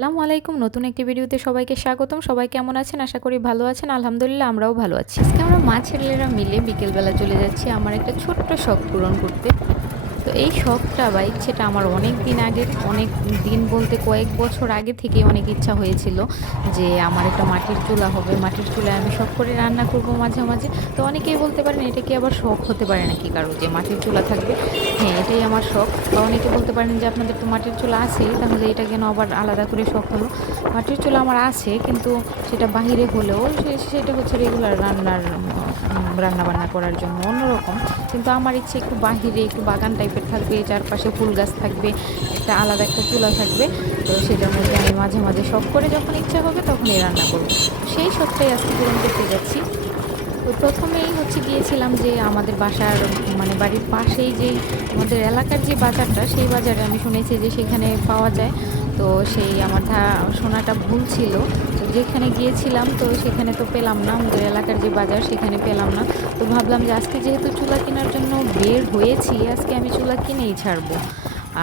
আসসালামু আলাইকুম। নতুন একটি ভিডিওতে সবাইকে স্বাগতম। সবাই কেমন আছেন? আশা করি ভালো আছেন। আলহামদুলিল্লাহ আমরাও ভালো আছি। আজকে আমরা মা ছেলেরা মিলে বিকেলবেলা চলে যাচ্ছি আমার একটা ছোট্ট শখ পূরণ করতে। তো এই শখটা বা ইচ্ছেটা আমার অনেক দিন আগের, অনেক দিন বলতে কয়েক বছর আগে থেকেই অনেক ইচ্ছা হয়েছিল যে আমার একটা মাটির চুলা হবে। মাটির চুলায় আমি শখ করে রান্না করব মাঝে, মাঝে। তো অনেকেই বলতে পারেন এটা কি আবার শখ হতে পারে নাকি কারো যে মাটির চুলা থাকবে? হ্যাঁ, এটাই আমার শখ। বা অনেকে বলতে পারেন যে আপনাদের তো মাটির চুলা আছেই, তাহলে এটা কেন আবার আলাদা করে শখ হলো? মাটির চুলা আমার আছে, কিন্তু সেটা বাহিরে হলেও সেটা হচ্ছে রেগুলার রান্নাবান্না করার জন্য অন্যরকম। কিন্তু আমার ইচ্ছে একটু বাহিরে একটু বাগান টাইপের থাকবে, চারপাশে ফুল গাছ থাকবে, একটা আলাদা একটা চুলা থাকবে। তো সেটার মধ্যে আমি মাঝে মাঝে শখ করে যখন ইচ্ছা হবে তখনই রান্না করব। সেই শখটাই আজকে পূরণ করতে যাচ্ছি। তো প্রথমেই হচ্ছে গিয়েছিলাম যে আমাদের বাসার মানে বাড়ির পাশেই যেই আমাদের এলাকার যে বাজারটা, সেই বাজারে আমি শুনেছি যে সেখানে পাওয়া যায়। তো সেই আমার শোনাটা ভুল ছিল। তো যেখানে গিয়েছিলাম তো সেখানে তো পেলাম না, আমাদের এলাকার যে বাজার সেখানে পেলাম না। তো ভাবলাম যে আজকে যেহেতু চুলা কেনার জন্য বের হয়েছি, আজকে আমি চুলা কিনেই ছাড়বো।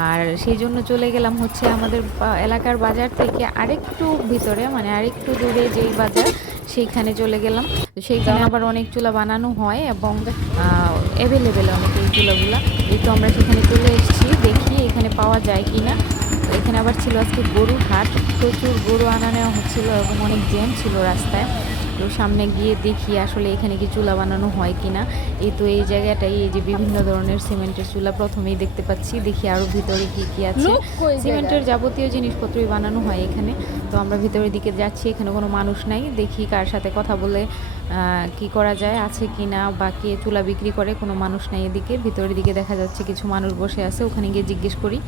আর সেই জন্য চলে গেলাম হচ্ছে আমাদের এলাকার বাজার থেকে আরেকটু ভিতরে, মানে আরেকটু দূরে যেই বাজার, সেইখানে চলে গেলাম। তো সেইখানে আবার অনেক চুলা বানানো হয় এবং অ্যাভেলেবেল অনেক এই চুলাগুলা। যেহেতু আমরা সেখানে চলে এসেছি, দেখি এখানে পাওয়া যায় কি না। তো এখানে আবার ছিল আজকে গরুর হাট, প্রচুর গরু আনা নেওয়া হচ্ছিলো এবং অনেক জ্যাম ছিল রাস্তায়। তো সামনে গিয়ে দেখি আসলে এখানে কি চুলা বানানো হয় কি না। এই তো এই জায়গাটাই, এই যে বিভিন্ন ধরনের সিমেন্টের চুলা প্রথমেই দেখতে পাচ্ছি। দেখি আরও ভিতরে কি কি আছে। সিমেন্টের যাবতীয় জিনিসপত্রই বানানো হয় এখানে। তো আমরা ভিতরের দিকে যাচ্ছি, এখানে কোনো মানুষ নাই। দেখি কার সাথে কথা বলে কি করা যায়, আছে কি না, বা কে চুলা বিক্রি করে। কোনো মানুষ নাই এদিকে। ভিতরের দিকে দেখা যাচ্ছে কিছু মানুষ বসে আছে, ওখানে গিয়ে জিজ্ঞেস করি।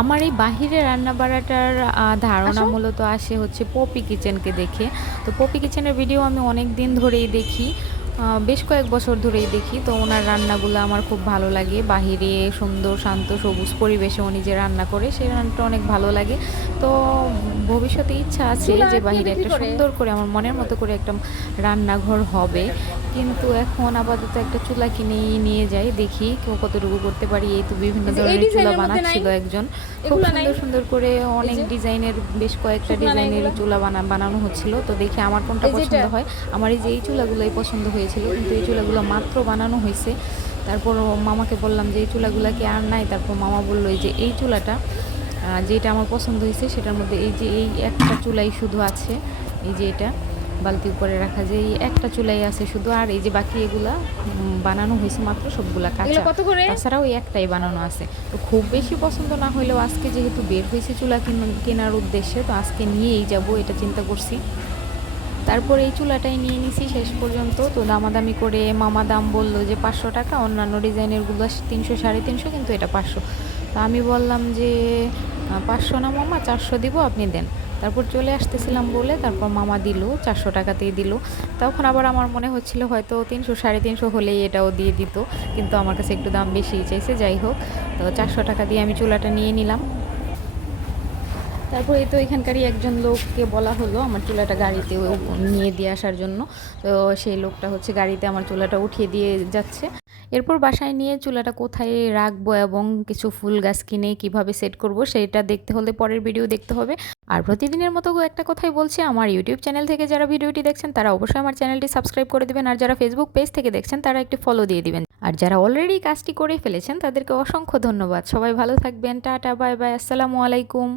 আমার এই বাহিরে রান্না বাড়াটার ধারণা মূলত আসে হচ্ছে পপি কিচেনকে দেখে। তো পপি কিচেনের ভিডিও আমি অনেক দিন ধরেই দেখি, বেশ কয়েক বছর ধরেই দেখি। তো ওনার রান্নাগুলো আমার খুব ভালো লাগে। বাহিরে সুন্দর শান্ত সবুজ পরিবেশে উনি যে রান্না করে সেই রান্নাটা অনেক ভালো লাগে। তো ভবিষ্যতে ইচ্ছা আছে যে বাহিরে একটা সুন্দর করে আমার মনের মতো করে একটা রান্নাঘর হবে। কিন্তু এখন আপাতত একটা চুলা কিনেই নিয়ে যাই, দেখি কেউ কতটুকু করতে পারি। এই তো বিভিন্ন ধরনের চুলা বানাচ্ছিল একজন, খুব সুন্দর সুন্দর করে অনেক ডিজাইনের, বেশ কয়েকটা ডিজাইনের চুলা বানানো হচ্ছিল। তো দেখি আমার কোনটা পছন্দ হয়। আমার এই যে এই চুলাগুলোই পছন্দ হয়েছিল, কিন্তু এই চুলাগুলো মাত্র বানানো হয়েছে। তারপর মামাকে বললাম যে এই চুলাগুলো কি আর নাই? তারপর মামা বললো এই যে এই চুলাটা যেটা আমার পছন্দ হয়েছে সেটার মধ্যে এই যে এই একটা চুলাই শুধু আছে। এই যে এটা বালতি উপরে রাখা, যে এই একটা চুলাই আছে শুধু, আর এই যে বাকি এগুলা বানানো হয়েছে মাত্র, সবগুলা কাঁচা। তাছাড়াও এই একটাই বানানো আছে। তো খুব বেশি পছন্দ না হলেও আজকে যেহেতু বের হয়েছে চুলা কেনার উদ্দেশ্যে, তো আজকে নিয়েই যাব এটা চিন্তা করছি। তারপর এই চুলাটাই নিয়ে নিছি শেষ পর্যন্ত। তো দামাদামি করে মামা দাম বলল যে 500 টাকা, অন্যান্য ডিজাইনেরগুলো 300 350, কিন্তু এটা 500। তো আমি বললাম যে 500 না মামা, 400 দিব, আপনি দেন। তারপর চলে আসতেছিলাম বলে তারপর মামা দিল, 400 টাকাতেই দিল। তখন আবার আমার মনে হচ্ছিল হয়তো 300 350 হলেই এটাও দিয়ে দিত, কিন্তু আমার কাছে একটু দাম বেশিই চাইছে। যাই হোক, তো 400 টাকা দিয়ে আমি চুলাটা নিয়ে নিলাম। তারপর এই তো এখানকারই একজন লোককে বলা হলো আমার চুলাটা গাড়িতে নিয়ে দিয়ে আসার জন্য। তো সেই লোকটা হচ্ছে গাড়িতে আমার চুলাটা উঠিয়ে দিয়ে যাচ্ছে। এরপর বাসায় নিয়ে চুলাটা কোথায় রাখবো এবং কিছু ফুল গাছ কিনে কিভাবে সেট করব সেটা দেখতে হলে পরের ভিডিও দেখতে হবে। আর প্রতিদিনের মতো একটা কথাই বলছি, আমার ইউটিউব চ্যানেল থেকে যারা ভিডিওটি দেখছেন তারা অবশ্যই আমার চ্যানেলটি সাবস্ক্রাইব করে দিবেন, আর যারা ফেসবুক পেজ থেকে দেখছেন তারা একটি ফলো দিয়ে দিবেন। আর যারা অলরেডি কাজটি করে ফেলেছেন তাদেরকে অসংখ্য ধন্যবাদ। সবাই ভালো থাকবেন। টাটা, বাই বাই, আসসালামু আলাইকুম।